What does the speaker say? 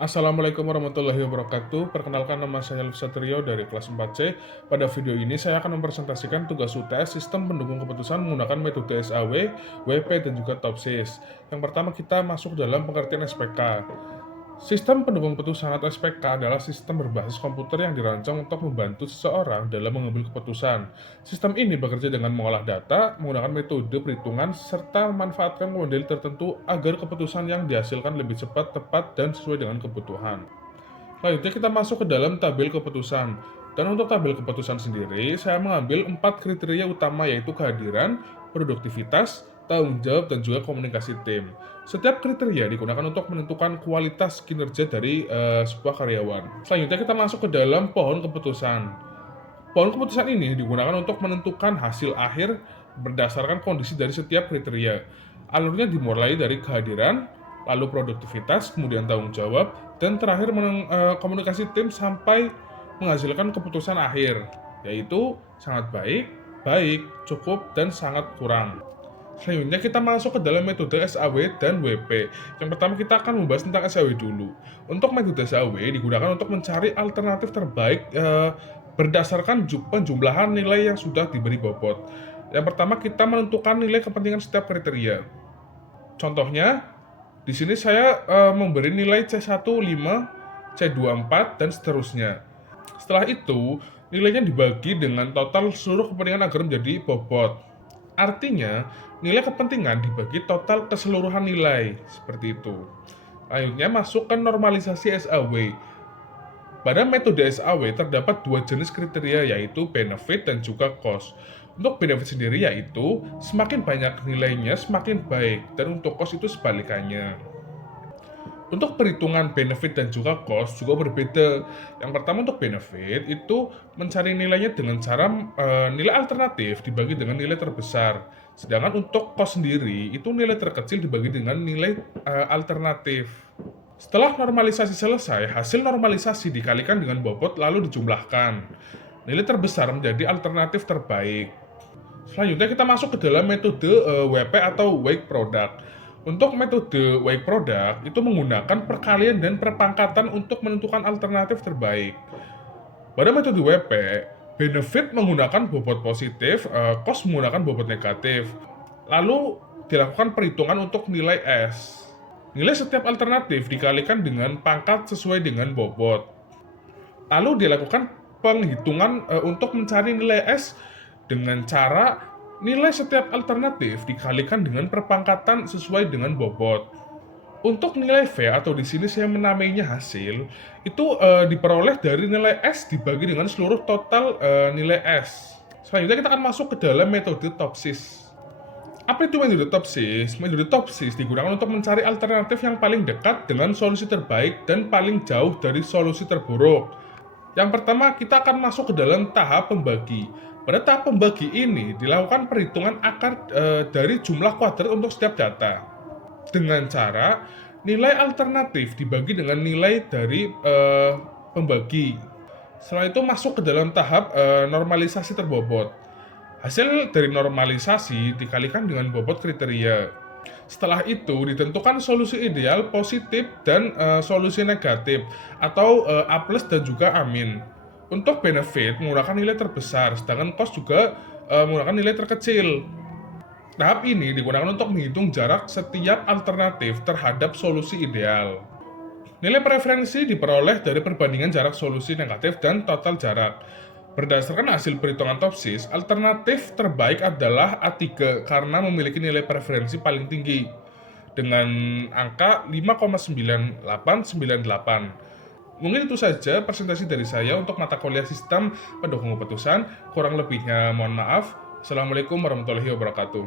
Assalamualaikum warahmatullahi wabarakatuh. Perkenalkan, nama saya Lutfi Satrio dari kelas 4C. Pada video ini saya akan mempresentasikan tugas UTS Sistem Pendukung Keputusan menggunakan metode SAW, WP, dan juga TOPSIS. Yang pertama, kita masuk dalam pengertian SPK. Sistem pendukung keputusan atau SPK adalah sistem berbasis komputer yang dirancang untuk membantu seseorang dalam mengambil keputusan. Sistem ini bekerja dengan mengolah data, menggunakan metode perhitungan, serta memanfaatkan model tertentu agar keputusan yang dihasilkan lebih cepat, tepat, dan sesuai dengan kebutuhan. Selanjutnya kita masuk ke dalam tabel keputusan. Dan untuk tabel keputusan sendiri, saya mengambil 4 kriteria utama, yaitu kehadiran, produktivitas, tanggung jawab, dan juga komunikasi tim. Setiap kriteria digunakan untuk menentukan kualitas kinerja dari sebuah karyawan. Selanjutnya kita masuk ke dalam pohon keputusan. Pohon keputusan ini digunakan untuk menentukan hasil akhir berdasarkan kondisi dari setiap kriteria. Alurnya dimulai dari kehadiran, lalu produktivitas, kemudian tanggung jawab, dan terakhir komunikasi tim sampai menghasilkan keputusan akhir, yaitu sangat baik, baik, cukup, dan sangat kurang. Selanjutnya kita masuk ke dalam metode SAW dan WP. Yang pertama kita akan membahas tentang SAW dulu. Untuk metode SAW digunakan untuk mencari alternatif terbaik berdasarkan penjumlahan nilai yang sudah diberi bobot. Yang pertama kita menentukan nilai kepentingan setiap kriteria. Contohnya, di sini saya memberi nilai C1 5, C2 4, dan seterusnya. Setelah itu, nilainya dibagi dengan total seluruh kepentingan agar menjadi bobot. Artinya, nilai kepentingan dibagi total keseluruhan nilai, seperti itu. Selanjutnya masuk ke normalisasi SAW. Pada metode SAW terdapat 2 jenis kriteria, yaitu benefit dan juga cost. Untuk benefit sendiri yaitu semakin banyak nilainya semakin baik, dan untuk cost itu sebalikannya. Untuk perhitungan benefit dan juga cost juga berbeda. Yang pertama, untuk benefit itu mencari nilainya dengan cara nilai alternatif dibagi dengan nilai terbesar. Sedangkan untuk cost sendiri itu nilai terkecil dibagi dengan nilai alternatif. Setelah normalisasi selesai, hasil normalisasi dikalikan dengan bobot lalu dijumlahkan. Nilai terbesar menjadi alternatif terbaik. Selanjutnya kita masuk ke dalam metode WP atau Weight Product. Untuk metode Weight Product itu menggunakan perkalian dan perpangkatan untuk menentukan alternatif terbaik. Pada metode WP, benefit menggunakan bobot positif, cost menggunakan bobot negatif. Lalu dilakukan perhitungan untuk nilai S. Nilai setiap alternatif dikalikan dengan pangkat sesuai dengan bobot. Lalu dilakukan penghitungan untuk mencari nilai S dengan cara nilai setiap alternatif dikalikan dengan perpangkatan sesuai dengan bobot. Untuk nilai V atau di sini saya menamainya hasil, itu diperoleh dari nilai S dibagi dengan seluruh total nilai S. Selanjutnya kita akan masuk ke dalam metode TOPSIS. Apa itu metode TOPSIS? Metode TOPSIS digunakan untuk mencari alternatif yang paling dekat dengan solusi terbaik dan paling jauh dari solusi terburuk. Yang pertama, kita akan masuk ke dalam tahap pembagi. Pada tahap pembagi ini dilakukan perhitungan akar dari jumlah kuadrat untuk setiap data dengan cara nilai alternatif dibagi dengan nilai dari pembagi. Setelah itu masuk ke dalam tahap normalisasi terbobot. Hasil dari normalisasi dikalikan dengan bobot kriteria. Setelah itu ditentukan solusi ideal, positif, dan solusi negatif atau A+ dan juga amin. Untuk benefit menggunakan nilai terbesar, sedangkan cost juga menggunakan nilai terkecil. Tahap ini digunakan untuk menghitung jarak setiap alternatif terhadap solusi ideal. Nilai preferensi diperoleh dari perbandingan jarak solusi negatif dan total jarak. Berdasarkan hasil perhitungan TOPSIS, alternatif terbaik adalah A3 karena memiliki nilai preferensi paling tinggi dengan angka 5,9898. Mungkin itu saja presentasi dari saya untuk mata kuliah sistem pendukung keputusan. Kurang lebihnya mohon maaf. Assalamualaikum warahmatullahi wabarakatuh.